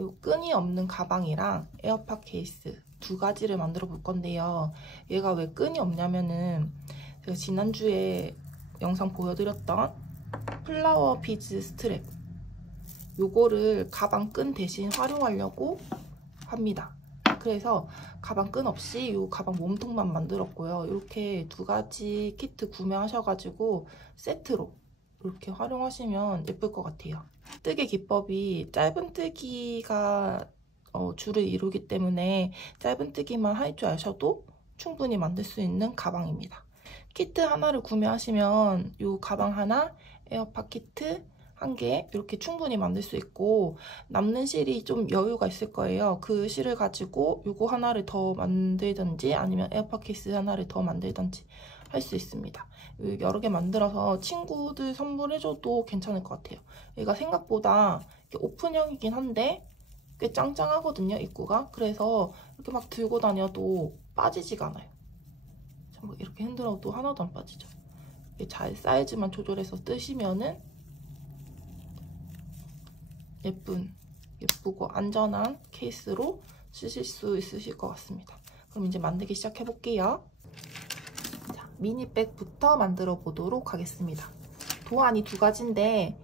요 끈이 없는 가방이랑 에어팟 케이스 두 가지를 만들어 볼 건데요. 얘가 왜 끈이 없냐면은 제가 지난주에 영상 보여드렸던 플라워 비즈 스트랩 요거를 가방 끈 대신 활용하려고 합니다. 그래서 가방 끈 없이 요 가방 몸통만 만들었고요. 이렇게 두 가지 키트 구매하셔가지고 세트로 이렇게 활용하시면 예쁠 것 같아요. 뜨개 기법이 짧은뜨기가 주를 이루기 때문에 짧은뜨기만 할 줄 아셔도 충분히 만들 수 있는 가방입니다. 키트 하나를 구매하시면 이 가방 하나, 에어팟 키트 한 개 이렇게 충분히 만들 수 있고, 남는 실이 좀 여유가 있을 거예요. 그 실을 가지고 이거 하나를 더 만들든지 아니면 에어팟 케이스 하나를 더 만들든지 할 수 있습니다. 여러 개 만들어서 친구들 선물해줘도 괜찮을 것 같아요. 얘가 생각보다 오픈형이긴 한데 꽤 짱짱하거든요, 입구가. 그래서 이렇게 막 들고 다녀도 빠지지가 않아요. 이렇게 흔들어도 하나도 안 빠지죠. 잘 사이즈만 조절해서 뜨시면은 예쁘고 안전한 케이스로 쓰실 수 있으실 것 같습니다. 그럼 이제 만들기 시작해 볼게요. 자, 미니백부터 만들어 보도록 하겠습니다. 도안이 두 가지인데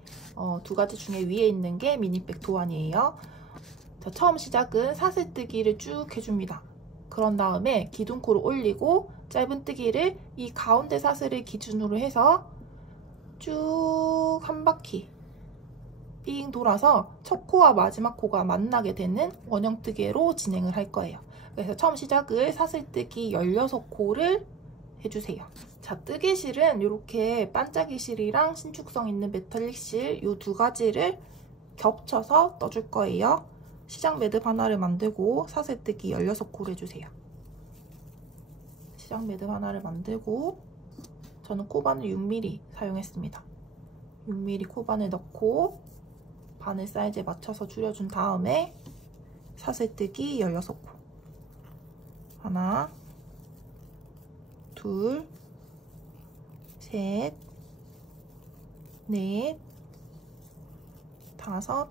두 가지 중에 위에 있는 게 미니백 도안이에요. 자, 처음 시작은 사슬뜨기를 쭉 해줍니다. 그런 다음에 기둥코를 올리고 짧은뜨기를 이 가운데 사슬을 기준으로 해서 쭉 한 바퀴 삥 돌아서 첫 코와 마지막 코가 만나게 되는 원형뜨개로 진행을 할 거예요. 그래서 처음 시작을 사슬뜨기 16코를 해주세요. 자, 뜨개실은 이렇게 반짝이 실이랑 신축성 있는 메탈릭 실 이 두 가지를 겹쳐서 떠줄 거예요. 시작 매듭 하나를 만들고 사슬뜨기 16코를 해주세요. 시작 매듭 하나를 만들고 저는 코바늘 6mm 사용했습니다. 6mm 코바늘 넣고 바늘 사이즈에 맞춰서 줄여준 다음에 사슬뜨기 16코 하나, 둘, 셋, 넷, 다섯,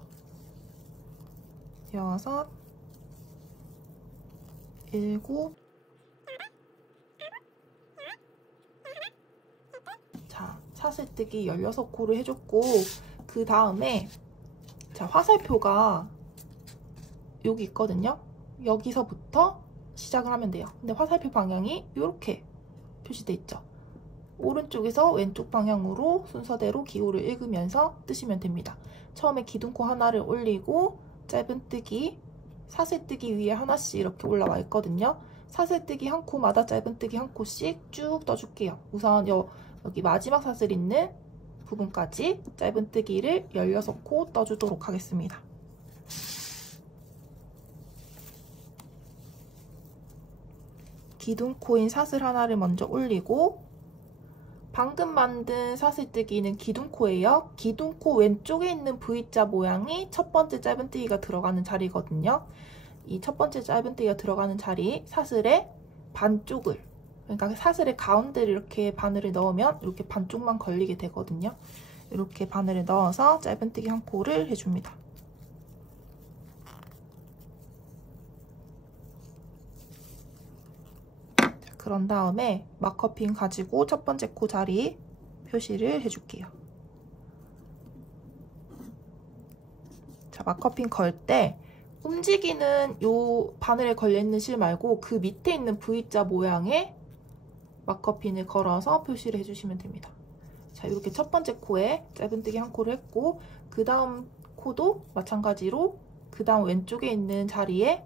여섯, 일곱. 자, 사슬뜨기 16코를 해줬고 그 다음에 자, 화살표가 여기 있거든요. 여기서부터 시작을 하면 돼요. 근데 화살표 방향이 이렇게 표시돼 있죠. 오른쪽에서 왼쪽 방향으로 순서대로 기호를 읽으면서 뜨시면 됩니다. 처음에 기둥코 하나를 올리고 짧은뜨기, 사슬뜨기 위에 하나씩 이렇게 올라와 있거든요. 사슬뜨기 한 코마다 짧은뜨기 한 코씩 쭉 떠줄게요. 우선 여기 마지막 사슬 있는 부분까지 짧은뜨기를 16코 떠주도록 하겠습니다. 기둥코인 사슬 하나를 먼저 올리고 방금 만든 사슬뜨기는 기둥코예요. 기둥코 왼쪽에 있는 V자 모양이 첫 번째 짧은뜨기가 들어가는 자리거든요. 이 첫 번째 짧은뜨기가 들어가는 자리 사슬의 반쪽을, 그러니까 사슬의 가운데를 이렇게 바늘을 넣으면 이렇게 반쪽만 걸리게 되거든요. 이렇게 바늘을 넣어서 짧은뜨기 한 코를 해줍니다. 자, 그런 다음에 마커핀 가지고 첫 번째 코 자리 표시를 해줄게요. 자, 마커핀 걸 때 움직이는 요 바늘에 걸려있는 실 말고 그 밑에 있는 V자 모양의 마커핀을 걸어서 표시를 해주시면 됩니다. 자, 이렇게 첫 번째 코에 짧은뜨기 한 코를 했고 그 다음 코도 마찬가지로 그 다음 왼쪽에 있는 자리에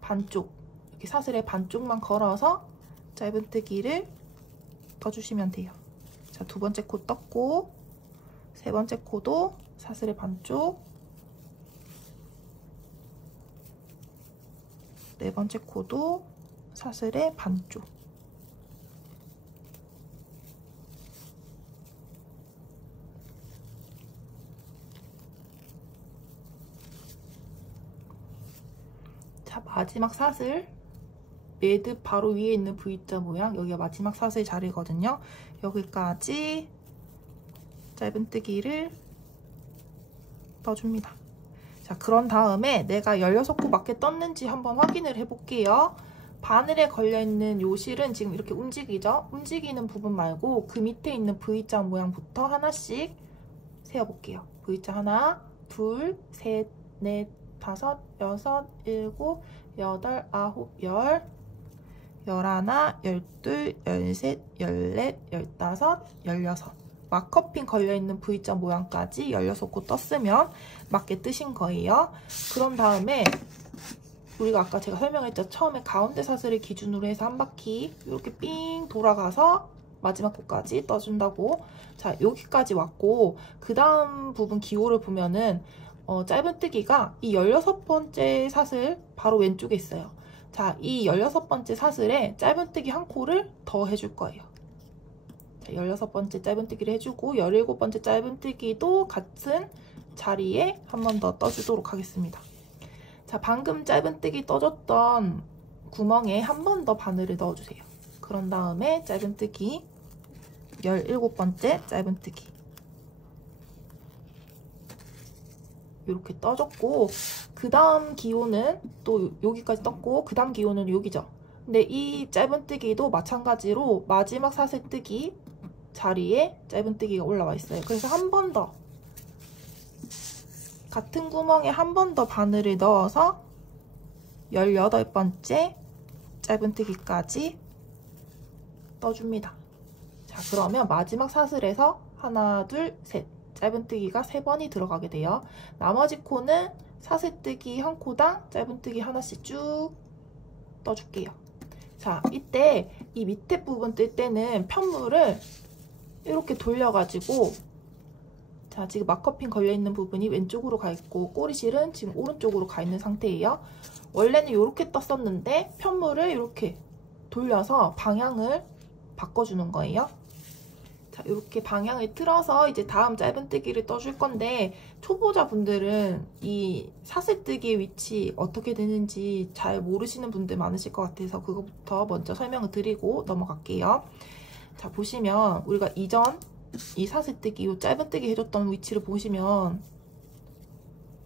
반쪽, 이렇게 사슬의 반쪽만 걸어서 짧은뜨기를 떠주시면 돼요. 자, 두 번째 코 떴고 세 번째 코도 사슬의 반쪽, 네 번째 코도 사슬의 반쪽. 자, 마지막 사슬 매듭 바로 위에 있는 V자 모양, 여기가 마지막 사슬 자리거든요. 여기까지 짧은뜨기를 떠줍니다. 자, 그런 다음에 내가 16코 맞게 떴는지 한번 확인을 해볼게요. 바늘에 걸려있는 요 실은 지금 이렇게 움직이죠? 움직이는 부분 말고 그 밑에 있는 V자 모양부터 하나씩 세어볼게요. V자 하나, 둘, 셋, 넷, 다섯, 여섯, 일곱, 여덟, 아홉, 열, 열하나, 열둘, 열셋, 열넷, 열다섯, 열여섯. 마커핀 걸려있는 V자 모양까지 16코 떴으면 맞게 뜨신 거예요. 그런 다음에 우리가 아까 제가 설명했죠. 처음에 가운데 사슬을 기준으로 해서 한 바퀴 이렇게 삥 돌아가서 마지막 코까지 떠준다고. 자, 여기까지 왔고 그 다음 부분 기호를 보면은 짧은뜨기가 이 16번째 사슬 바로 왼쪽에 있어요. 자, 이 16번째 사슬에 짧은뜨기 한 코를 더 해줄 거예요. 자, 16번째 짧은뜨기를 해주고 17번째 짧은뜨기도 같은 자리에 한 번 더 떠주도록 하겠습니다. 자, 방금 짧은뜨기 떠줬던 구멍에 한 번 더 바늘을 넣어주세요. 그런 다음에 짧은뜨기 17번째 짧은뜨기 이렇게 떠줬고 그 다음 기호는 또 여기까지 떴고 그 다음 기호는 여기죠. 근데 이 짧은뜨기도 마찬가지로 마지막 사슬뜨기 자리에 짧은뜨기가 올라와 있어요. 그래서 한 번 더 같은 구멍에 한 번 더 바늘을 넣어서 18번째 짧은뜨기까지 떠줍니다. 자, 그러면 마지막 사슬에서 하나, 둘, 셋 짧은뜨기가 3번이 들어가게 돼요. 나머지 코는 사슬뜨기 한 코당 짧은뜨기 하나씩 쭉 떠줄게요. 자, 이때 이 밑에 부분 뜰 때는 편물을 이렇게 돌려가지고 자, 지금 마커핀 걸려있는 부분이 왼쪽으로 가 있고 꼬리실은 지금 오른쪽으로 가 있는 상태예요. 원래는 이렇게 떴었는데 편물을 이렇게 돌려서 방향을 바꿔주는 거예요. 자, 이렇게 방향을 틀어서 이제 다음 짧은뜨기를 떠줄 건데 초보자분들은 이 사슬뜨기의 위치 어떻게 되는지 잘 모르시는 분들 많으실 것 같아서 그거부터 먼저 설명을 드리고 넘어갈게요. 자, 보시면 우리가 이전 이 사슬뜨기, 이 짧은뜨기 해줬던 위치를 보시면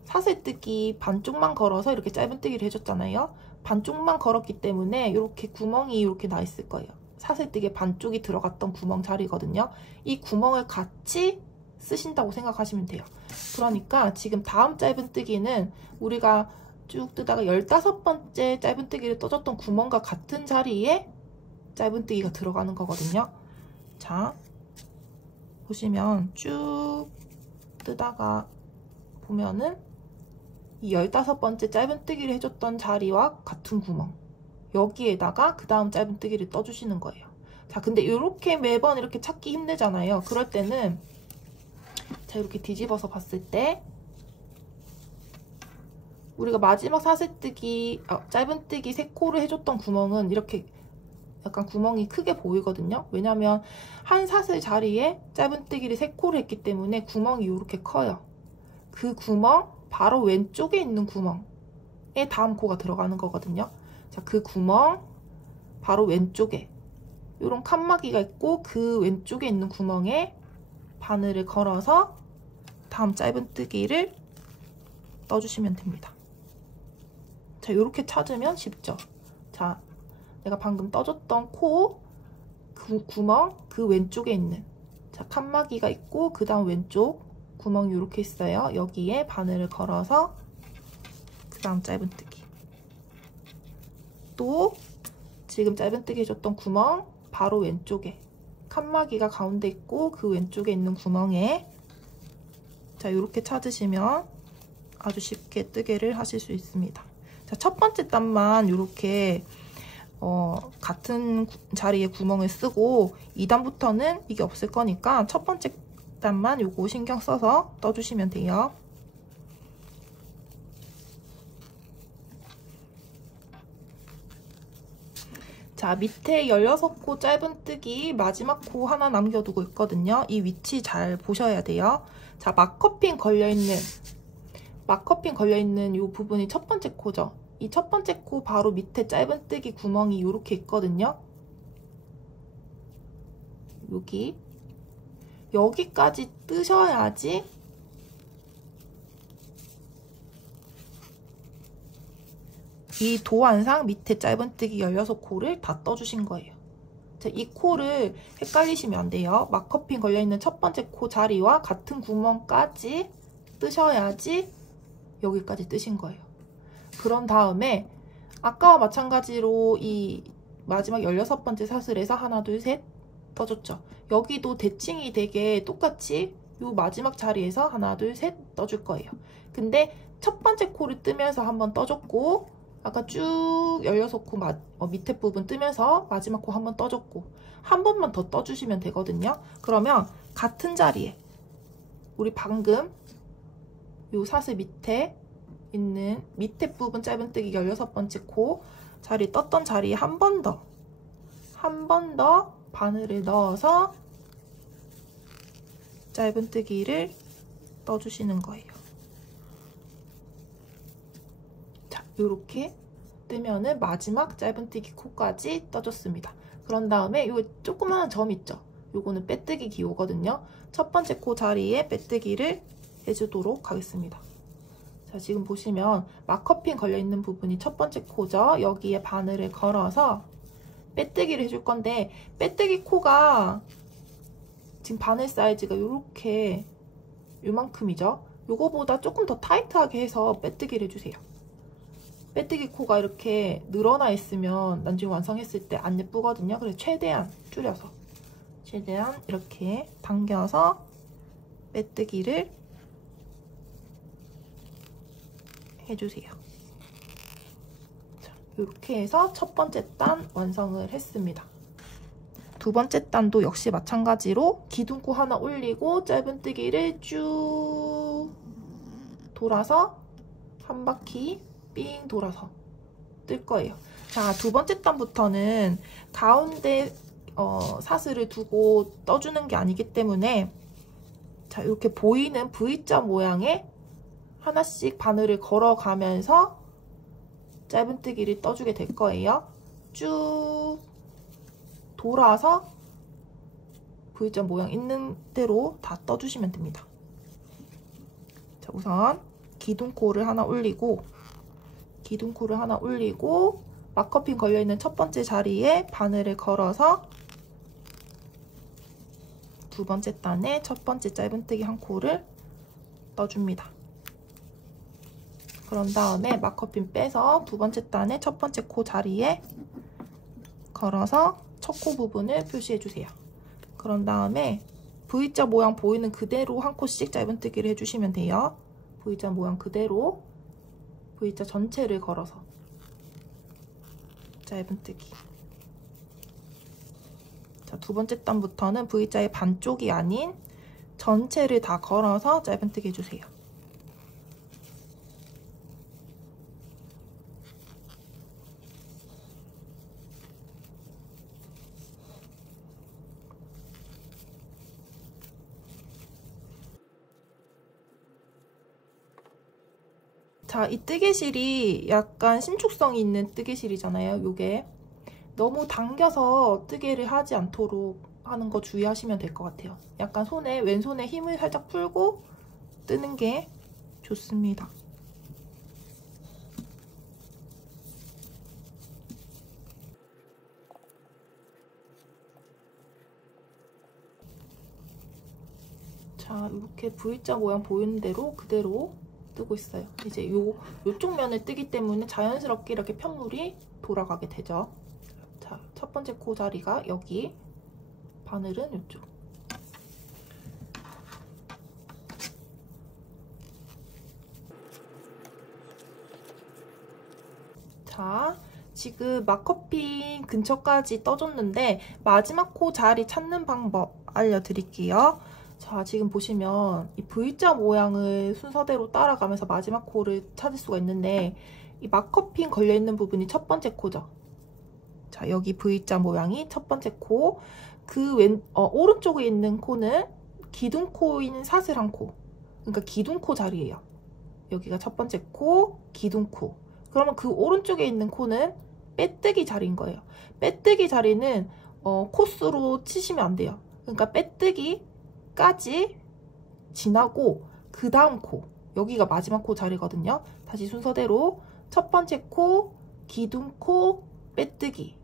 사슬뜨기 반쪽만 걸어서 이렇게 짧은뜨기를 해줬잖아요. 반쪽만 걸었기 때문에 이렇게 구멍이 이렇게 나 있을 거예요. 사슬뜨기 반쪽이 들어갔던 구멍 자리거든요. 이 구멍을 같이 쓰신다고 생각하시면 돼요. 그러니까 지금 다음 짧은뜨기는 우리가 쭉 뜨다가 15번째 짧은뜨기를 떠줬던 구멍과 같은 자리에 짧은뜨기가 들어가는 거거든요. 자, 보시면 쭉 뜨다가 보면은 이 15번째 짧은뜨기를 해줬던 자리와 같은 구멍 여기에다가 그 다음 짧은뜨기를 떠주시는 거예요. 자, 근데 이렇게 매번 이렇게 찾기 힘들잖아요. 그럴 때는 자, 이렇게 뒤집어서 봤을 때 우리가 마지막 사슬뜨기 짧은뜨기 3코를 해줬던 구멍은 이렇게 약간 구멍이 크게 보이거든요. 왜냐면 한 사슬 자리에 짧은뜨기를 3코를 했기 때문에 구멍이 이렇게 커요. 그 구멍 바로 왼쪽에 있는 구멍에 다음 코가 들어가는 거거든요. 자, 그 구멍 바로 왼쪽에 이런 칸막이가 있고 그 왼쪽에 있는 구멍에 바늘을 걸어서 다음 짧은뜨기를 떠주시면 됩니다. 자, 이렇게 찾으면 쉽죠. 자, 내가 방금 떠줬던 코, 그 구멍, 그 왼쪽에 있는 자, 칸막이가 있고 그 다음 왼쪽 구멍이 이렇게 있어요. 여기에 바늘을 걸어서 그 다음 짧은뜨기 또 지금 짧은뜨기 해줬던 구멍 바로 왼쪽에 칸막이가 가운데 있고 그 왼쪽에 있는 구멍에 자, 이렇게 찾으시면 아주 쉽게 뜨개를 하실 수 있습니다. 자, 첫 번째 단만 이렇게 같은 자리에 구멍을 쓰고 2단부터는 이게 없을 거니까 첫 번째 단만 요거 신경 써서 떠주시면 돼요. 자, 밑에 16코 짧은뜨기 마지막 코 하나 남겨두고 있거든요. 이 위치 잘 보셔야 돼요. 자, 마커핀 걸려있는 이 부분이 첫 번째 코죠. 이 첫 번째 코 바로 밑에 짧은뜨기 구멍이 이렇게 있거든요. 여기까지 뜨셔야지 이 도안상 밑에 짧은뜨기 16코를 다 떠주신 거예요. 자, 이 코를 헷갈리시면 안 돼요. 마커핀 걸려있는 첫 번째 코 자리와 같은 구멍까지 뜨셔야지 여기까지 뜨신 거예요. 그런 다음에 아까와 마찬가지로 이 마지막 16번째 사슬에서 하나, 둘, 셋 떠줬죠. 여기도 대칭이 되게 똑같이 이 마지막 자리에서 하나, 둘, 셋 떠줄 거예요. 근데 첫 번째 코를 뜨면서 한번 떠줬고, 아까 쭉 16코 밑에 부분 뜨면서 마지막 코 한번 떠줬고, 한 번만 더 떠주시면 되거든요. 그러면 같은 자리에 우리 방금 이 사슬 밑에 있는 밑에 부분 짧은뜨기 16번째 코 자리 떴던 자리에 한 번 더 바늘을 넣어서 짧은뜨기를 떠주시는 거예요. 자, 이렇게 뜨면은 마지막 짧은뜨기 코까지 떠줬습니다. 그런 다음에 요 조그마한 점 있죠? 요거는 빼뜨기 기호거든요. 첫 번째 코 자리에 빼뜨기를 해주도록 하겠습니다. 자, 지금 보시면 마커핀 걸려있는 부분이 첫 번째 코죠. 여기에 바늘을 걸어서 빼뜨기를 해줄 건데, 빼뜨기 코가 지금 바늘 사이즈가 요렇게 요만큼이죠. 요거보다 조금 더 타이트하게 해서 빼뜨기를 해주세요. 빼뜨기 코가 이렇게 늘어나 있으면 나중에 완성했을 때 안 예쁘거든요. 그래서 최대한 줄여서, 최대한 이렇게 당겨서 빼뜨기를 해주세요. 자, 이렇게 해서 첫 번째 단 완성을 했습니다. 두 번째 단도 역시 마찬가지로 기둥코 하나 올리고 짧은뜨기를 쭉 돌아서 한 바퀴 삥 돌아서 뜰 거예요. 자, 두 번째 단부터는 가운데 사슬을 두고 떠주는 게 아니기 때문에, 자, 이렇게 보이는 V자 모양의 하나씩 바늘을 걸어가면서 짧은뜨기를 떠주게 될 거예요. 쭉 돌아서 V자 모양 있는 대로 다 떠주시면 됩니다. 자, 우선 기둥코를 하나 올리고 마커핀 걸려있는 첫 번째 자리에 바늘을 걸어서 두 번째 단에 첫 번째 짧은뜨기 한 코를 떠줍니다. 그런 다음에 마커핀 빼서 두 번째 단에 첫 번째 코 자리에 걸어서 첫 코 부분을 표시해주세요. 그런 다음에 V자 모양 보이는 그대로 한 코씩 짧은뜨기를 해주시면 돼요. V자 모양 그대로 V자 전체를 걸어서 짧은뜨기. 자, 두 번째 단부터는 V자의 반쪽이 아닌 전체를 다 걸어서 짧은뜨기 해주세요. 자, 이 뜨개실이 약간 신축성이 있는 뜨개실이잖아요. 요게 너무 당겨서 뜨개를 하지 않도록 하는 거 주의하시면 될 것 같아요. 약간 왼손에 힘을 살짝 풀고 뜨는 게 좋습니다. 자, 이렇게 V자 모양 보이는 대로 그대로 뜨고 있어요. 이제 요쪽 면을 뜨기 때문에 자연스럽게 이렇게 편물이 돌아가게 되죠. 자, 첫 번째 코 자리가 여기, 바늘은 이쪽. 자, 지금 마커핀 근처까지 떠줬는데 마지막 코 자리 찾는 방법 알려드릴게요. 자, 지금 보시면 이 V자 모양을 순서대로 따라가면서 마지막 코를 찾을 수가 있는데, 이 마커핀 걸려있는 부분이 첫 번째 코죠. 자, 여기 V자 모양이 첫 번째 코, 오른쪽에 있는 코는 기둥코인 사슬 한 코, 그러니까 기둥코 자리예요. 여기가 첫 번째 코, 기둥코. 그러면 그 오른쪽에 있는 코는 빼뜨기 자리인 거예요. 빼뜨기 자리는 코수로 치시면 안 돼요. 그러니까 빼뜨기까지 지나고 그 다음 코, 여기가 마지막 코 자리거든요. 다시 순서대로 첫 번째 코, 기둥코 빼뜨기.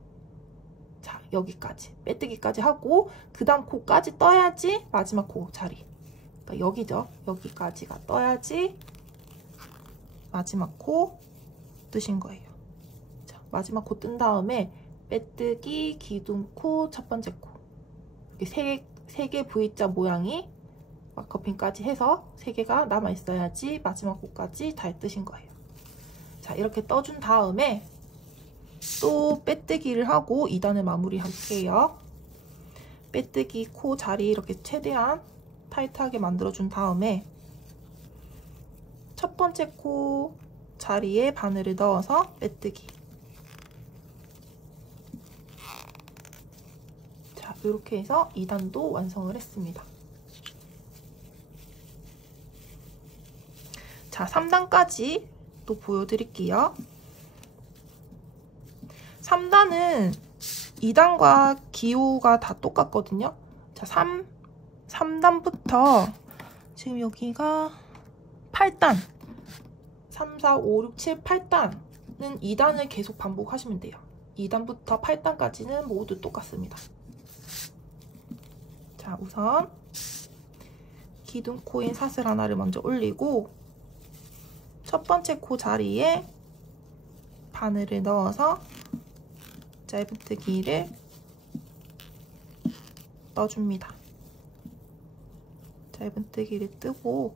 자, 여기까지 빼뜨기까지 하고 그 다음 코까지 떠야지 마지막 코 자리, 그러니까 여기죠. 여기까지가 떠야지 마지막 코 뜨신 거예요. 자, 마지막 코 뜬 다음에 빼뜨기, 기둥코, 첫 번째 코, 이렇게 세 개 V자 모양이 마커핀까지 해서 3개가 남아있어야지 마지막 코까지 다 뜨신 거예요. 자, 이렇게 떠준 다음에 또 빼뜨기를 하고 2단을 마무리할게요. 빼뜨기 코 자리 이렇게 최대한 타이트하게 만들어준 다음에 첫 번째 코 자리에 바늘을 넣어서 빼뜨기. 자, 이렇게 해서 2단도 완성을 했습니다. 자, 3단까지 또 보여드릴게요. 3단은 2단과 기호가 다 똑같거든요. 자, 3단부터 지금 여기가 8단, 3, 4, 5, 6, 7, 8단은 2단을 계속 반복하시면 돼요. 2단부터 8단까지는 모두 똑같습니다. 자, 우선 기둥코인 사슬 하나를 먼저 올리고 첫 번째 코 자리에 바늘을 넣어서 짧은뜨기를 떠줍니다. 짧은뜨기를 뜨고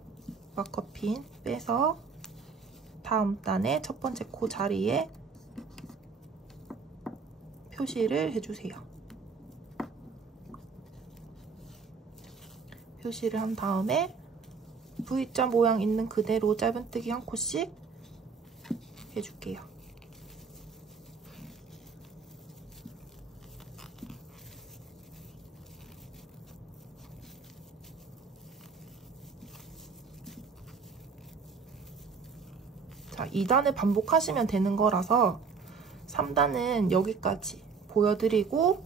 마커핀 빼서 다음 단의 첫 번째 코 자리에 표시를 해주세요. 표시를 한 다음에 V자 모양 있는 그대로 짧은뜨기 한 코씩 해줄게요. 자, 2단을 반복하시면 되는 거라서 3단은 여기까지 보여드리고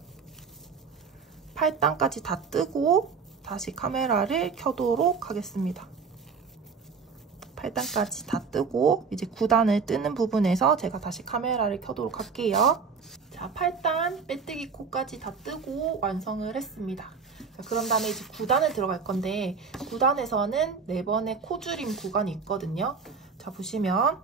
8단까지 다 뜨고 다시 카메라를 켜도록 하겠습니다. 8단까지 다 뜨고 이제 9단을 뜨는 부분에서 제가 다시 카메라를 켜도록 할게요. 자, 8단 빼뜨기 코까지 다 뜨고 완성을 했습니다. 자, 그런 다음에 이제 9단을 들어갈 건데 9단에서는 4번의 코줄임 구간이 있거든요. 자, 보시면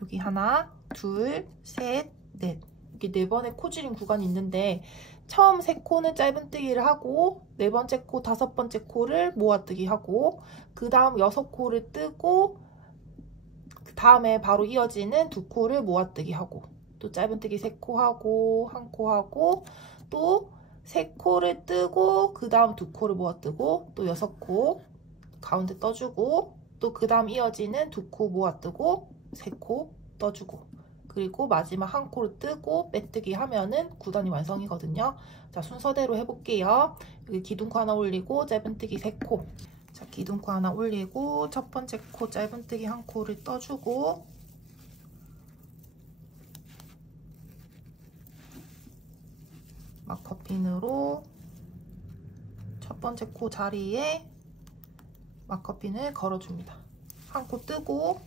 여기 하나, 둘, 셋, 넷 이렇게 4번의 코줄임 구간이 있는데 처음 3코는 짧은뜨기를 하고 4번째 코, 5번째 코를 모아뜨기 하고 그 다음 6코를 뜨고 그 다음에 바로 이어지는 2코를 모아뜨기 하고 또 짧은뜨기 3코 하고 1코 하고 또 3코를 뜨고 그 다음 2코를 모아뜨고 또 6코 가운데 떠주고 또 그 다음 이어지는 2코 모아뜨고 3코 떠주고 그리고 마지막 1코를 뜨고 빼뜨기 하면은 9단이 완성이거든요. 자, 순서대로 해볼게요. 여기 기둥코 하나 올리고 짧은뜨기 3코. 자, 기둥코 하나 올리고 첫 번째 코 짧은뜨기 1코를 떠주고 마커핀으로 첫 번째 코 자리에 마커핀을 걸어줍니다. 1코 뜨고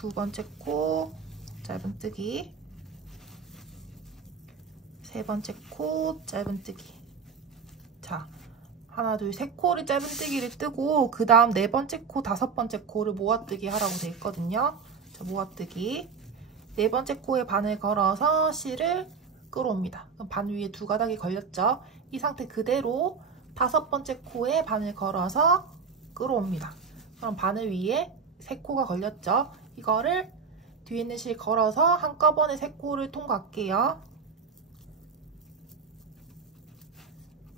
두 번째 코 짧은뜨기, 세 번째 코 짧은뜨기. 자, 하나, 둘, 세 코를 짧은뜨기를 뜨고 그 다음 4번째 코, 5번째 코를 모아뜨기 하라고 되어 있거든요. 자, 모아뜨기. 4번째 코에 바늘 걸어서 실을 끌어옵니다. 그럼 반 위에 2가닥이 걸렸죠. 이 상태 그대로 5번째 코에 바늘 걸어서 끌어옵니다. 그럼 바늘 위에 3코가 걸렸죠. 이거를 뒤에 있는 실 걸어서 한꺼번에 3코를 통과할게요.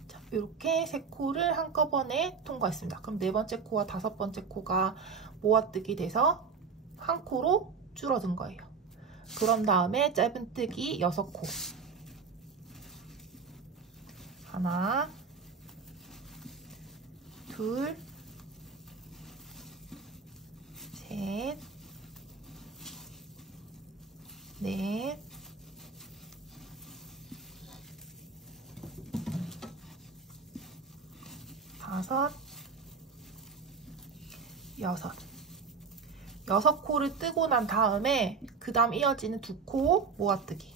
자, 이렇게 3코를 한꺼번에 통과했습니다. 그럼 4번째 코와 5번째 코가 모아뜨기 돼서 1코로 줄어든 거예요. 그런 다음에 짧은뜨기 6코. 하나, 둘, 셋, 넷, 다섯, 여섯. 6코를 뜨고 난 다음에 그 다음 이어지는 2코 모아뜨기.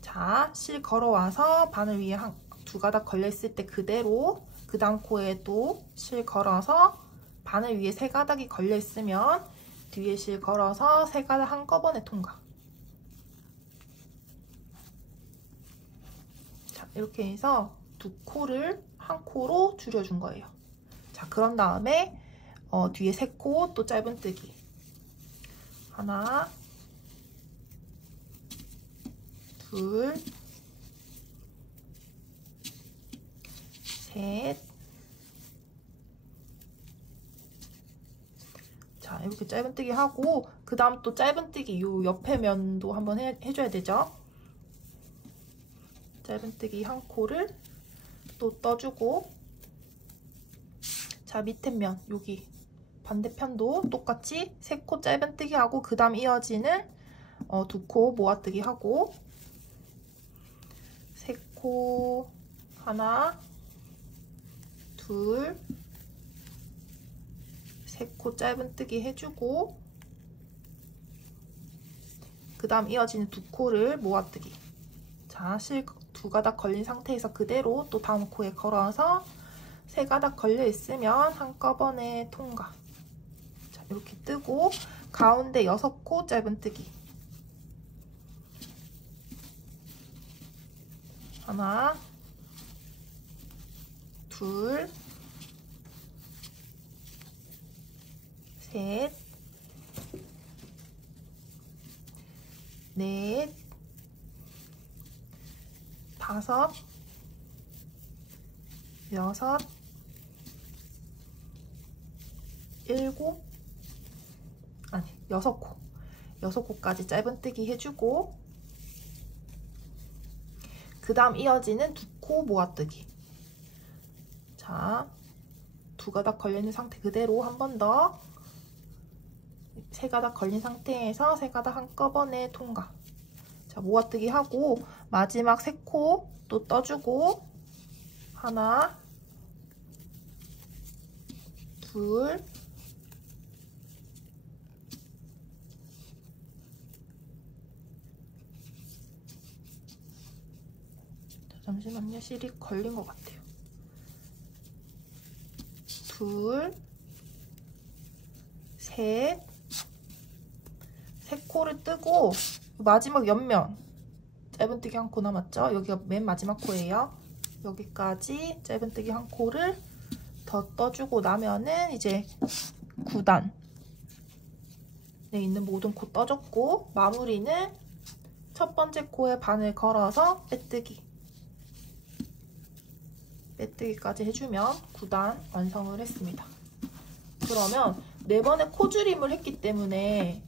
자, 실 걸어와서 바늘 위에 2가닥 걸려있을 때 그대로 그 다음 코에 또 실 걸어서 바늘 위에 3가닥이 걸려있으면 뒤에 실 걸어서 3가닥 한꺼번에 통과. 자, 이렇게 해서 2코를 1코로 줄여준 거예요. 자, 그런 다음에 뒤에 3코 또 짧은뜨기. 하나, 둘, 셋. 자, 이렇게 짧은뜨기 하고 그 다음 또 짧은뜨기 요 옆에 면도 한번 해줘야 되죠. 짧은뜨기 1코를 또 떠주고, 자, 밑에 면 여기 반대편도 똑같이 3코 짧은뜨기 하고 그 다음 이어지는 2코 모아뜨기 하고 3코 하나, 둘, 3코 짧은뜨기 해주고 그 다음 이어지는 2코를 모아뜨기. 자, 실 2가닥 걸린 상태에서 그대로 또 다음 코에 걸어서 3가닥 걸려 있으면 한꺼번에 통과. 자, 이렇게 뜨고 가운데 6코 짧은뜨기. 하나, 둘, 셋, 넷, 5, 6, 7, 아니 6코. 6코까지 짧은뜨기 해주고 그 다음 이어지는 2코 모아뜨기. 자, 2가닥 걸려있는 상태 그대로 한 번 더 3가닥 걸린 상태에서 3가닥 한꺼번에 통과. 자, 모아뜨기 하고 마지막 3코 또 떠주고 하나, 둘, 잠시만요. 실이 걸린 것 같아요. 둘, 셋, 3코를 뜨고 마지막 옆면 짧은뜨기 1코 남았죠? 여기가 맨 마지막 코예요. 여기까지 짧은뜨기 1코를 더 떠주고 나면은 이제 9단에 있는 모든 코 떠줬고 마무리는 첫 번째 코에 바늘 걸어서 빼뜨기까지 해주면 9단 완성을 했습니다. 그러면 4번의 코줄임을 했기 때문에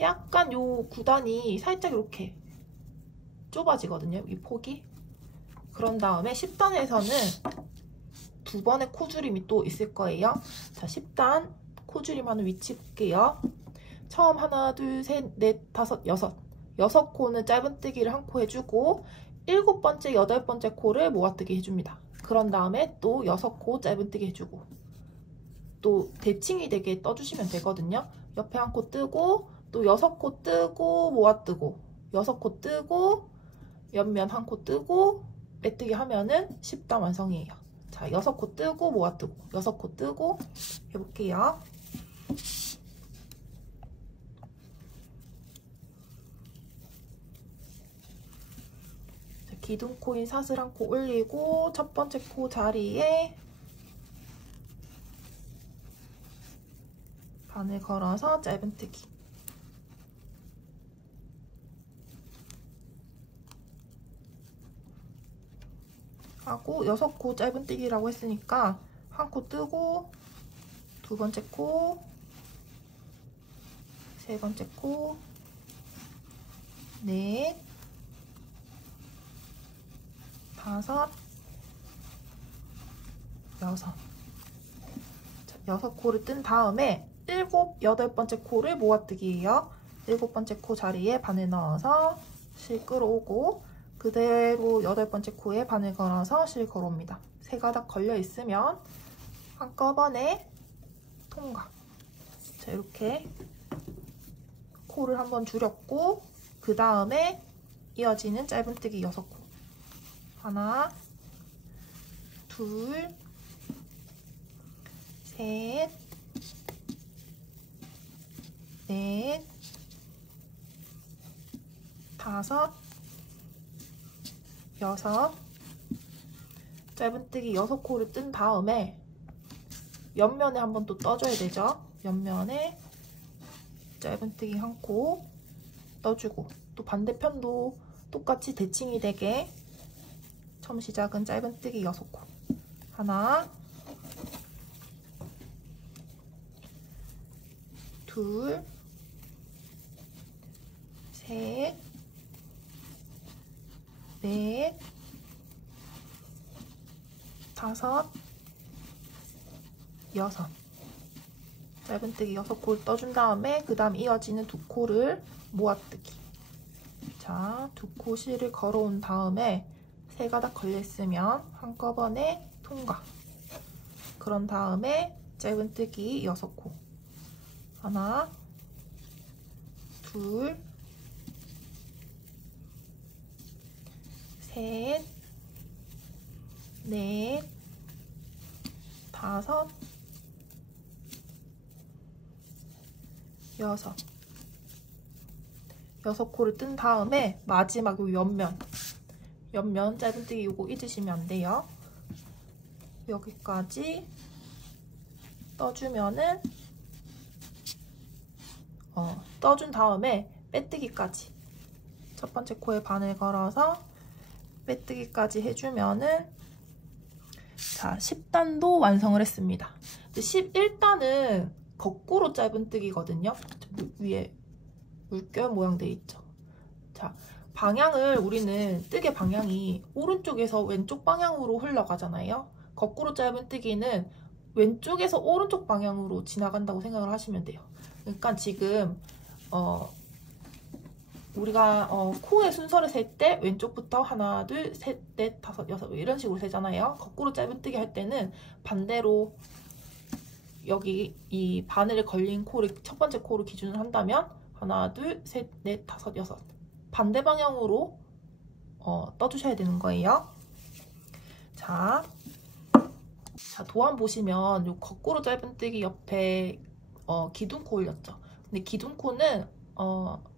약간 요 9단이 살짝 이렇게 좁아지거든요. 이 폭이. 그런 다음에 10단에서는 2번의 코줄임이 또 있을 거예요. 자, 10단 코줄임 하는 위치 볼게요. 처음 하나, 둘, 셋, 넷, 다섯, 여섯. 6코는 짧은뜨기를 1코 해주고 7번째, 8번째 코를 모아뜨기 해줍니다. 그런 다음에 또 6코 짧은뜨기 해주고 또 대칭이 되게 떠주시면 되거든요. 옆에 1코 뜨고 또 6코 뜨고 모아뜨고 6코 뜨고 옆면 1코 뜨고 빼뜨기 하면은 10단 완성이에요. 자, 6코 뜨고 모아뜨고 6코 뜨고 해볼게요. 기둥코인 사슬 1코 올리고 첫 번째 코 자리에 바늘 걸어서 짧은뜨기. 하고 6코 짧은뜨기라고 했으니까 1코 뜨고 2번째 코, 3번째 코, 넷, 5, 6. 자, 6코를 뜬 다음에 7, 8번째 코를 모아뜨기예요. 7번째 코 자리에 바늘 넣어서 실 끌어오고 그대로 8번째 코에 바늘 걸어서 실 걸어옵니다. 3가닥 걸려 있으면 한꺼번에 통과. 자, 이렇게 코를 한번 줄였고 그 다음에 이어지는 짧은뜨기 6코. 하나, 둘, 셋, 넷, 다섯, 여섯. 짧은뜨기 6코를 뜬 다음에 옆면에 한번 또 떠줘야 되죠. 옆면에 짧은뜨기 1코 떠주고, 또 반대편도 똑같이 대칭이 되게 처음 시작은 짧은뜨기 6코. 하나, 둘, 셋, 넷, 다섯, 여섯. 짧은뜨기 6코를 떠준 다음에 그 다음 이어지는 2코를 모아뜨기. 자, 2코 실을 걸어온 다음에 3가닥 걸려있으면 한꺼번에 통과. 그런 다음에 짧은뜨기 6코. 하나, 둘, 셋, 넷, 다섯, 여섯. 6코를 뜬 다음에 마지막 요 옆면 짧은뜨기 요거 잊으시면 안 돼요. 여기까지 떠주면은 떠준 다음에 빼뜨기까지, 첫 번째 코에 바늘 걸어서 빼뜨기까지 해주면은 자, 10단도 완성을 했습니다. 11단은 거꾸로 짧은뜨기거든요. 위에 물결 모양 돼 있죠. 자, 방향을 우리는 뜨개 방향이 오른쪽에서 왼쪽 방향으로 흘러가잖아요. 거꾸로 짧은뜨기는 왼쪽에서 오른쪽 방향으로 지나간다고 생각을 하시면 돼요. 그러니까 지금 우리가 코의 순서를 셀 때 왼쪽부터 하나, 둘, 셋, 넷, 다섯, 여섯 이런 식으로 세잖아요. 거꾸로 짧은뜨기 할 때는 반대로 여기 이 바늘에 걸린 코를 첫 번째 코로 기준을 한다면 하나, 둘, 셋, 넷, 다섯, 여섯 반대 방향으로 떠주셔야 되는 거예요. 자, 도안 보시면 요 거꾸로 짧은뜨기 옆에 기둥코 올렸죠. 근데 기둥코는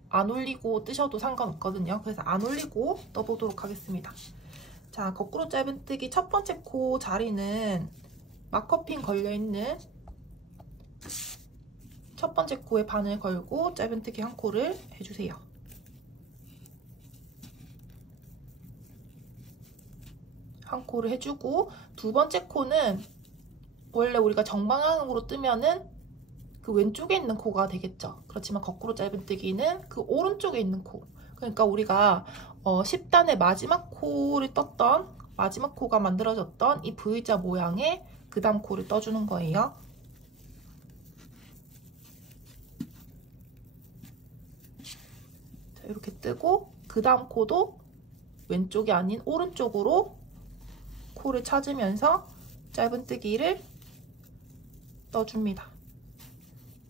안 올리고 뜨셔도 상관없거든요. 그래서 안 올리고 떠보도록 하겠습니다. 자, 거꾸로 짧은뜨기 첫 번째 코 자리는 마커핀 걸려있는 첫 번째 코에 바늘 걸고 짧은뜨기 1코를 해주세요. 한 코를 해주고, 두 번째 코는 원래 우리가 정방향으로 뜨면은 그 왼쪽에 있는 코가 되겠죠. 그렇지만 거꾸로 짧은뜨기는 그 오른쪽에 있는 코. 그러니까 우리가 10단의 마지막 코를 떴던, 마지막 코가 만들어졌던 이 V자 모양의 그 다음 코를 떠주는 거예요. 자, 이렇게 뜨고 그 다음 코도 왼쪽이 아닌 오른쪽으로 코를 찾으면서 짧은뜨기를 떠줍니다.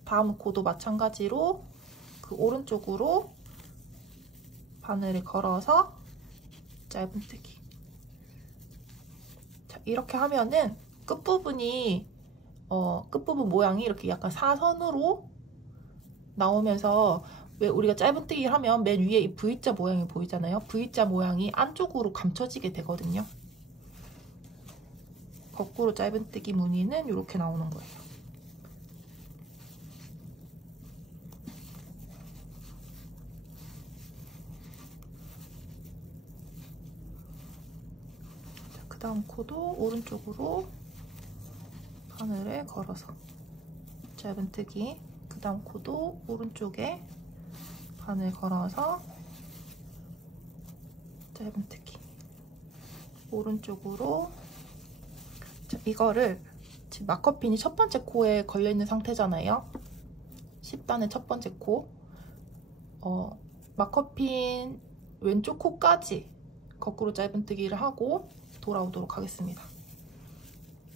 다음 코도 마찬가지로 그 오른쪽으로 바늘을 걸어서 짧은뜨기. 자, 이렇게 하면은 끝부분이 끝부분 모양이 이렇게 약간 사선으로 나오면서, 왜 우리가 짧은뜨기를 하면 맨 위에 이 V자 모양이 보이잖아요. V자 모양이 안쪽으로 감춰지게 되거든요. 거꾸로 짧은뜨기 무늬는 이렇게 나오는 거예요. 그 다음 코도 오른쪽으로 바늘에 걸어서 짧은뜨기, 그 다음 코도 오른쪽에 바늘 걸어서 짧은뜨기, 오른쪽으로. 자, 이거를 지금 마커핀이 첫 번째 코에 걸려있는 상태잖아요. 10단의 첫 번째 코. 마커핀 왼쪽 코까지 거꾸로 짧은뜨기를 하고 돌아오도록 하겠습니다.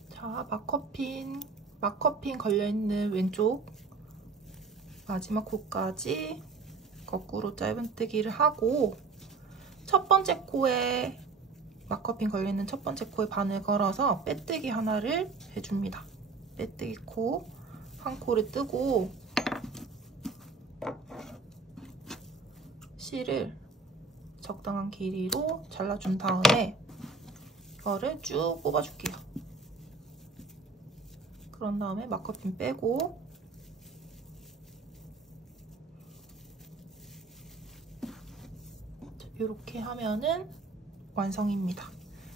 자, 마커핀 마커핀 걸려있는 왼쪽 마지막 코까지 거꾸로 짧은뜨기를 하고 첫 번째 코에 마커핀 걸려있는 첫 번째 코에 바늘 걸어서 빼뜨기 하나를 해줍니다. 빼뜨기 코 한 코를 뜨고 실을 적당한 길이로 잘라준 다음에 이거를 쭉 뽑아줄게요. 그런 다음에 마커핀 빼고 이렇게 하면은 완성입니다.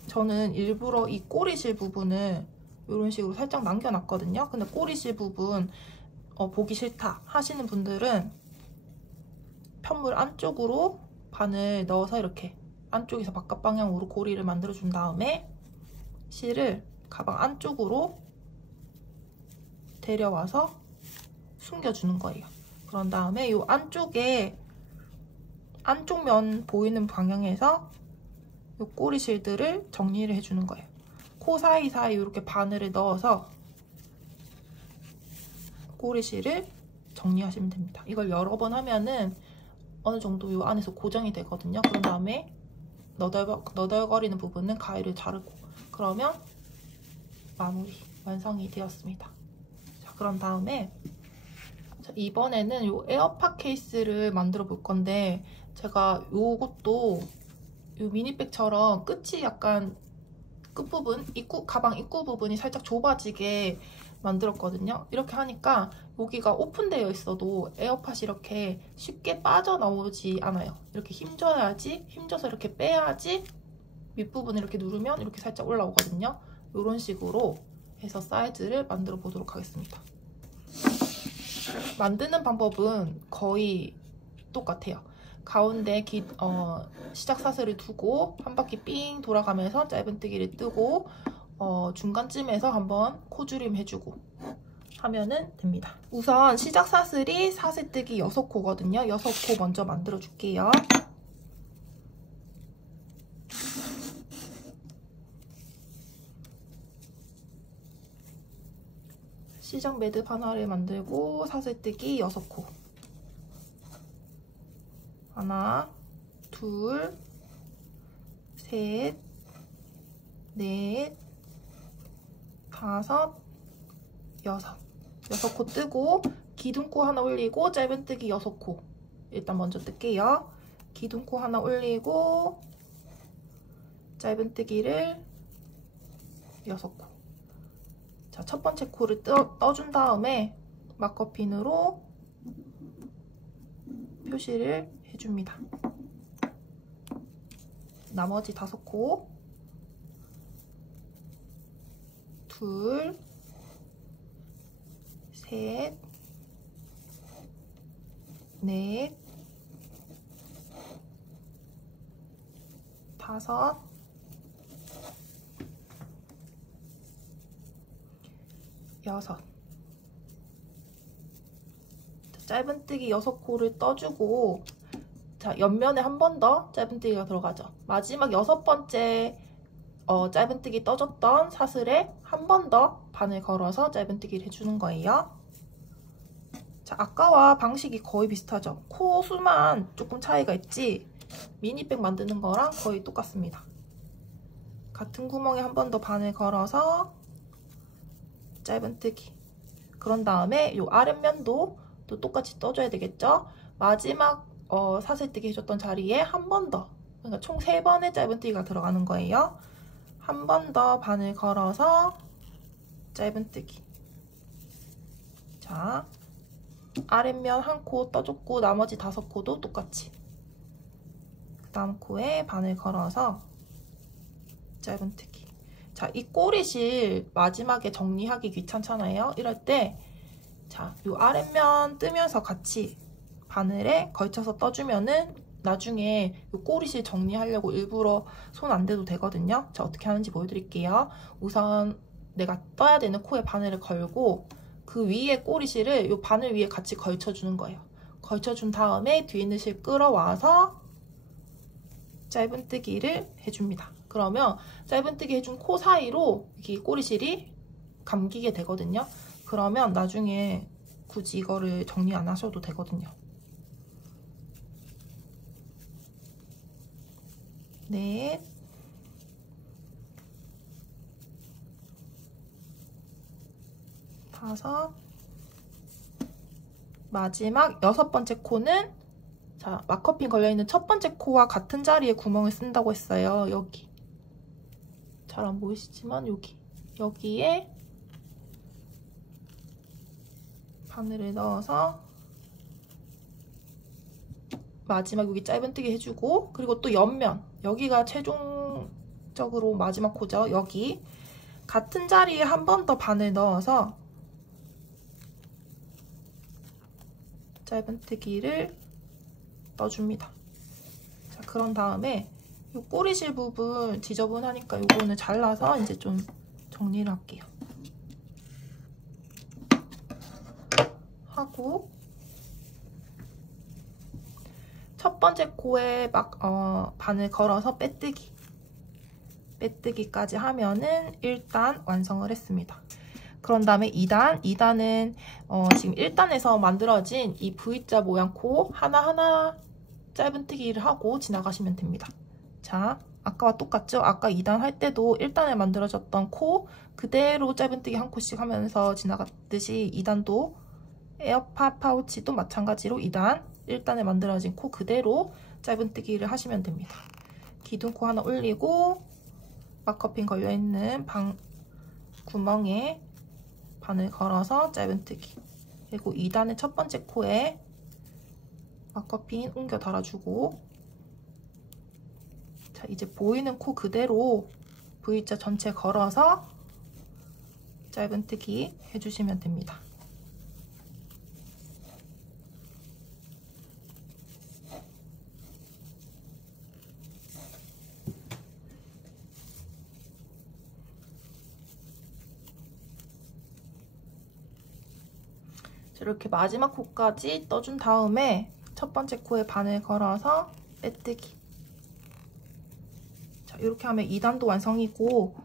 저는 일부러 이 꼬리실 부분을 이런 식으로 살짝 남겨놨거든요. 근데 꼬리실 부분 보기 싫다 하시는 분들은 편물 안쪽으로 바늘 넣어서 이렇게 안쪽에서 바깥 방향으로 고리를 만들어준 다음에 실을 가방 안쪽으로 데려와서 숨겨주는 거예요. 그런 다음에 이 안쪽에 안쪽 면 보이는 방향에서 이 꼬리실들을 정리를 해주는 거예요. 코 사이사이 이렇게 바늘을 넣어서 꼬리실을 정리하시면 됩니다. 이걸 여러 번 하면은 어느 정도 이 안에서 고정이 되거든요. 그런 다음에 너덜거리는 부분은 가위를 자르고 그러면 마무리 완성이 되었습니다. 자, 그런 다음에 이번에는 이 에어팟 케이스를 만들어 볼 건데 제가 요것도 이 미니백처럼 끝이 약간 끝부분, 가방 입구 부분이 살짝 좁아지게 만들었거든요. 이렇게 하니까 여기가 오픈되어 있어도 에어팟이 이렇게 쉽게 빠져나오지 않아요. 이렇게 힘줘서 이렇게 빼야지 윗부분 이렇게 누르면 이렇게 살짝 올라오거든요. 이런 식으로 해서 사이즈를 만들어 보도록 하겠습니다. 만드는 방법은 거의 똑같아요. 가운데 시작 사슬을 두고 한 바퀴 삥 돌아가면서 짧은뜨기를 뜨고 중간쯤에서 한번 코줄임 해주고 하면은 됩니다. 우선 시작 사슬이 사슬뜨기 6코거든요. 6코 먼저 만들어 줄게요. 시작 매듭 하나를 만들고 사슬뜨기 6코 하나, 둘, 셋, 넷, 다섯, 여섯. 6코 뜨고 기둥코 하나 올리고 짧은뜨기 6코 일단 먼저 뜰게요. 기둥코 하나 올리고 짧은뜨기를 6코. 자, 첫 번째 코를 떠준 다음에 마커핀으로 표시를 해줍니다. 나머지 5코 둘, 셋, 넷, 다섯, 여섯. 짧은뜨기 6코를 떠주고 자, 옆면에 한 번 더 짧은뜨기가 들어가죠. 마지막 6번째 짧은뜨기 떠줬던 사슬에 한 번 더 바늘 걸어서 짧은뜨기를 해주는 거예요. 자, 아까와 방식이 거의 비슷하죠. 코 수만 조금 차이가 있지 미니백 만드는 거랑 거의 똑같습니다. 같은 구멍에 한 번 더 바늘 걸어서 짧은뜨기. 그런 다음에 이 아랫면도 또 똑같이 떠줘야 되겠죠. 마지막 사슬뜨기 해줬던 자리에 한 번 더, 그러니까 총 3번의 짧은뜨기가 들어가는 거예요. 한 번 더 바늘 걸어서 짧은뜨기. 자, 아랫면 한 코 떠줬고 나머지 5코도 똑같이 그 다음 코에 바늘 걸어서 짧은뜨기. 자, 이 꼬리실 마지막에 정리하기 귀찮잖아요. 이럴 때 자, 이 아랫면 뜨면서 같이 바늘에 걸쳐서 떠주면은 나중에 이 꼬리실 정리하려고 일부러 손 안 대도 되거든요. 자, 어떻게 하는지 보여드릴게요. 우선 내가 떠야 되는 코에 바늘을 걸고 그 위에 꼬리실을 이 바늘 위에 같이 걸쳐주는 거예요. 걸쳐준 다음에 뒤에 있는 실 끌어와서 짧은뜨기를 해줍니다. 그러면 짧은뜨기 해준 코 사이로 이렇게 꼬리실이 감기게 되거든요. 그러면 나중에 굳이 이거를 정리 안 하셔도 되거든요. 넷, 다섯, 마지막 6번째 코는 자, 마커핀 걸려있는 첫 번째 코와 같은 자리에 구멍을 쓴다고 했어요. 여기. 잘 안 보이시지만 여기에 바늘을 넣어서 마지막 여기 짧은뜨기 해주고, 그리고 또 옆면, 여기가 최종적으로 마지막 코죠. 여기 같은 자리에 한 번 더 바늘 넣어서 짧은뜨기를 넣어줍니다. 자, 그런 다음에 이 꼬리실 부분 지저분하니까 이거는 잘라서 이제 좀 정리를 할게요. 하고 첫 번째 코에 바늘 걸어서 빼뜨기까지 하면은 1단 완성을 했습니다. 그런 다음에 2단은 지금 1단에서 만들어진 이 V자 모양 코 하나하나 짧은뜨기를 하고 지나가시면 됩니다. 자, 아까와 똑같죠? 아까 2단 할 때도 1단에 만들어졌던 코 그대로 짧은뜨기 한 코씩 하면서 지나갔듯이 2단도 에어팟 파우치도 마찬가지로 2단 1단에 만들어진 코 그대로 짧은뜨기를 하시면 됩니다. 기둥코 하나 올리고 마커핀 걸려있는 구멍에 바늘 걸어서 짧은뜨기, 그리고 2단의 첫 번째 코에 마커핀 옮겨 달아주고, 자, 이제 보이는 코 그대로 V자 전체 걸어서 짧은뜨기 해주시면 됩니다. 이렇게 마지막 코까지 떠준 다음에 첫 번째 코에 바늘 걸어서 빼뜨기. 자, 이렇게 하면 2단도 완성이고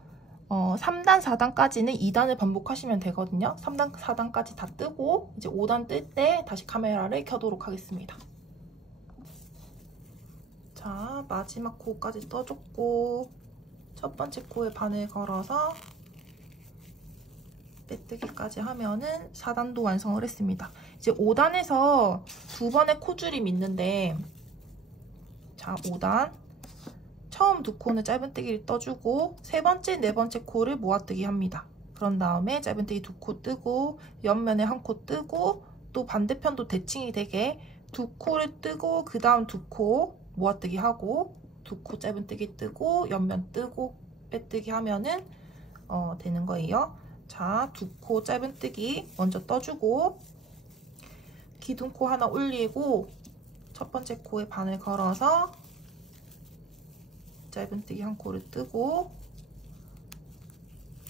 3단, 4단까지는 2단을 반복하시면 되거든요. 3단, 4단까지 다 뜨고 이제 5단 뜰 때 다시 카메라를 켜도록 하겠습니다. 자, 마지막 코까지 떠줬고 첫 번째 코에 바늘 걸어서 빼뜨기까지 하면은 4단도 완성을 했습니다. 이제 5단에서 두 번의 코줄임이 있는데, 자, 5단 처음 두 코는 짧은뜨기를 떠주고 세 번째, 네 번째 코를 모아뜨기 합니다. 그런 다음에 짧은뜨기 두 코 뜨고 옆면에 한 코 뜨고 또 반대편도 대칭이 되게 두 코를 뜨고 그 다음 두 코 모아뜨기 하고 두 코 짧은뜨기 뜨고 옆면 뜨고 빼뜨기 하면은 되는 거예요. 자, 두 코 짧은뜨기 먼저 떠주고 기둥코 하나 올리고 첫 번째 코에 바늘 걸어서 짧은뜨기 한 코를 뜨고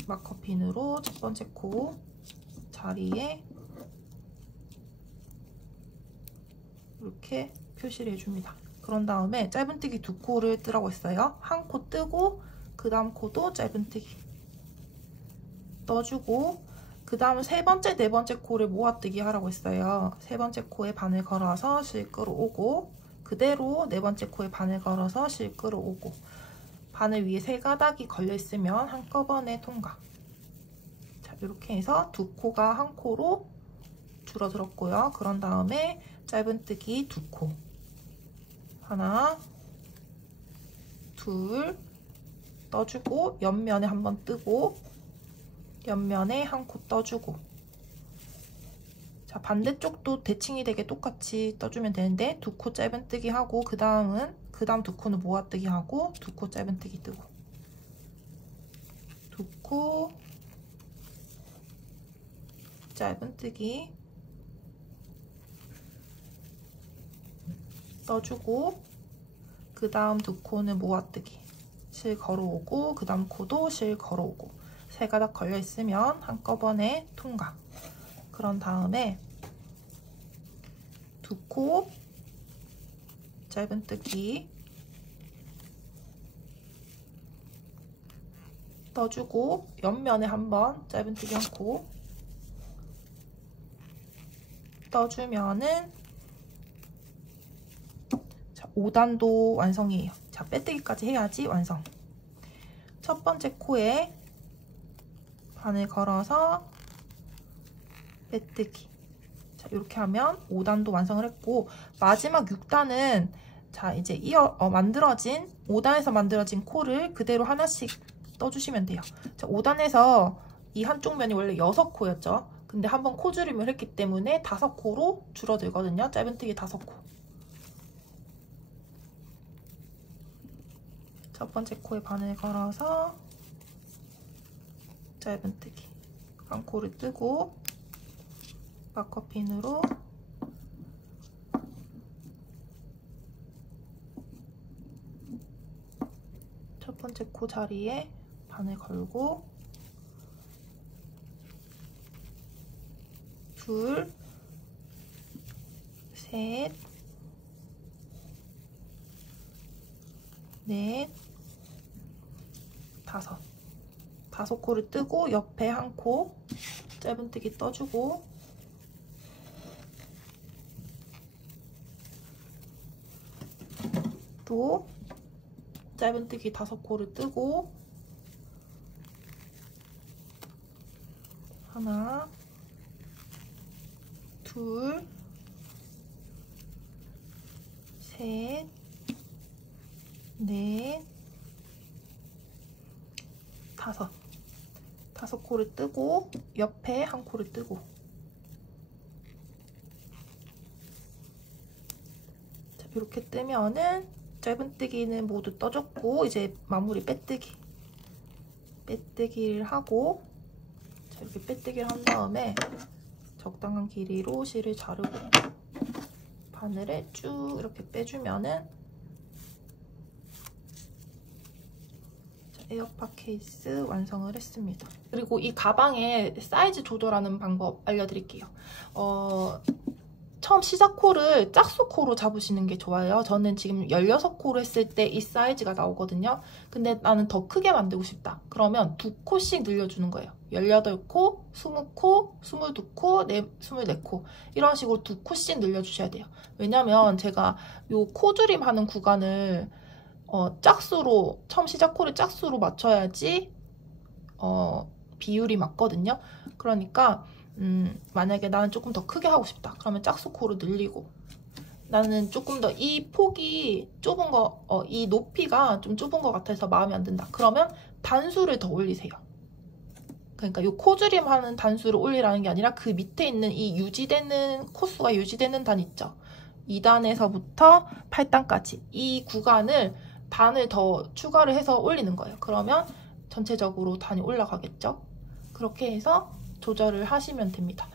마커핀으로 첫 번째 코 자리에 이렇게 표시를 해줍니다. 그런 다음에 짧은뜨기 두 코를 뜨라고 했어요. 한 코 뜨고 그 다음 코도 짧은뜨기 떠주고 그 다음 세 번째, 네 번째 코를 모아뜨기 하라고 했어요. 세 번째 코에 바늘 걸어서 실 끌어오고 그대로 네 번째 코에 바늘 걸어서 실 끌어오고 바늘 위에 세 가닥이 걸려있으면 한꺼번에 통과. 자, 이렇게 해서 두 코가 한 코로 줄어들었고요. 그런 다음에 짧은뜨기 두 코 하나, 둘 떠주고 옆면에 한번 뜨고 옆면에 한 코 떠주고, 자, 반대쪽도 대칭이 되게 똑같이 떠주면 되는데 두 코 짧은뜨기 하고 그 다음 두 코는 모아뜨기 하고 두 코 짧은뜨기 뜨고 두 코 짧은뜨기 떠주고 그 다음 두 코는 모아뜨기 실 걸어오고 그 다음 코도 실 걸어오고 세 가닥 걸려 있으면 한꺼번에 통과. 그런 다음에 두 코 짧은뜨기 떠주고 옆면에 한번 짧은뜨기 한 코 떠주면은 자, 5단도 완성이에요. 자, 빼뜨기까지 해야지 완성. 첫 번째 코에 바늘 걸어서 빼뜨기. 자, 이렇게 하면 5단도 완성을 했고, 마지막 6단은 자, 이제 만들어진 5단에서 만들어진 코를 그대로 하나씩 떠주시면 돼요. 자, 5단에서 이 한쪽 면이 원래 6코였죠. 근데 한번 코줄임을 했기 때문에 5코로 줄어들거든요. 짧은뜨기 5코. 첫 번째 코에 바늘 걸어서 짧은뜨기 한 코를 뜨고 마커핀으로 첫 번째 코 자리에 바늘 걸고 둘, 셋, 넷, 5 코를 뜨고 옆에 한 코 짧은뜨기 떠주고 또 짧은뜨기 5코를 뜨고 하나, 둘, 셋, 넷, 5 코를 뜨고 옆에 한 코를 뜨고 자, 이렇게 뜨면은 짧은뜨기는 모두 떠줬고 이제 마무리 빼뜨기를 하고 자, 이렇게 빼뜨기를 한 다음에 적당한 길이로 실을 자르고 바늘을 쭉 이렇게 빼주면은 에어팟 케이스 완성을 했습니다. 그리고 이 가방의 사이즈 조절하는 방법 알려드릴게요. 처음 시작 코를 짝수 코로 잡으시는 게 좋아요. 저는 지금 16코로 했을 때 이 사이즈가 나오거든요. 근데 나는 더 크게 만들고 싶다. 그러면 2코씩 늘려주는 거예요. 18코, 20코, 22코, 24코 이런 식으로 2코씩 늘려주셔야 돼요. 왜냐면 제가 요 코줄임 하는 구간을 짝수로 처음 시작 코를 짝수로 맞춰야지 비율이 맞거든요. 그러니까 만약에 나는 조금 더 크게 하고 싶다. 그러면 짝수 코로 늘리고 나는 조금 더 이 폭이 좁은 거, 이 높이가 좀 좁은 것 같아서 마음에 안 든다. 그러면 단수를 더 올리세요. 그러니까 이 코줄임 하는 단수를 올리라는 게 아니라 그 밑에 있는 이 코수가 유지되는 단 있죠. 2단에서부터 8단까지 이 구간을 단을 더 추가를 해서 올리는 거예요. 그러면 전체적으로 단이 올라가겠죠. 그렇게 해서 조절을 하시면 됩니다.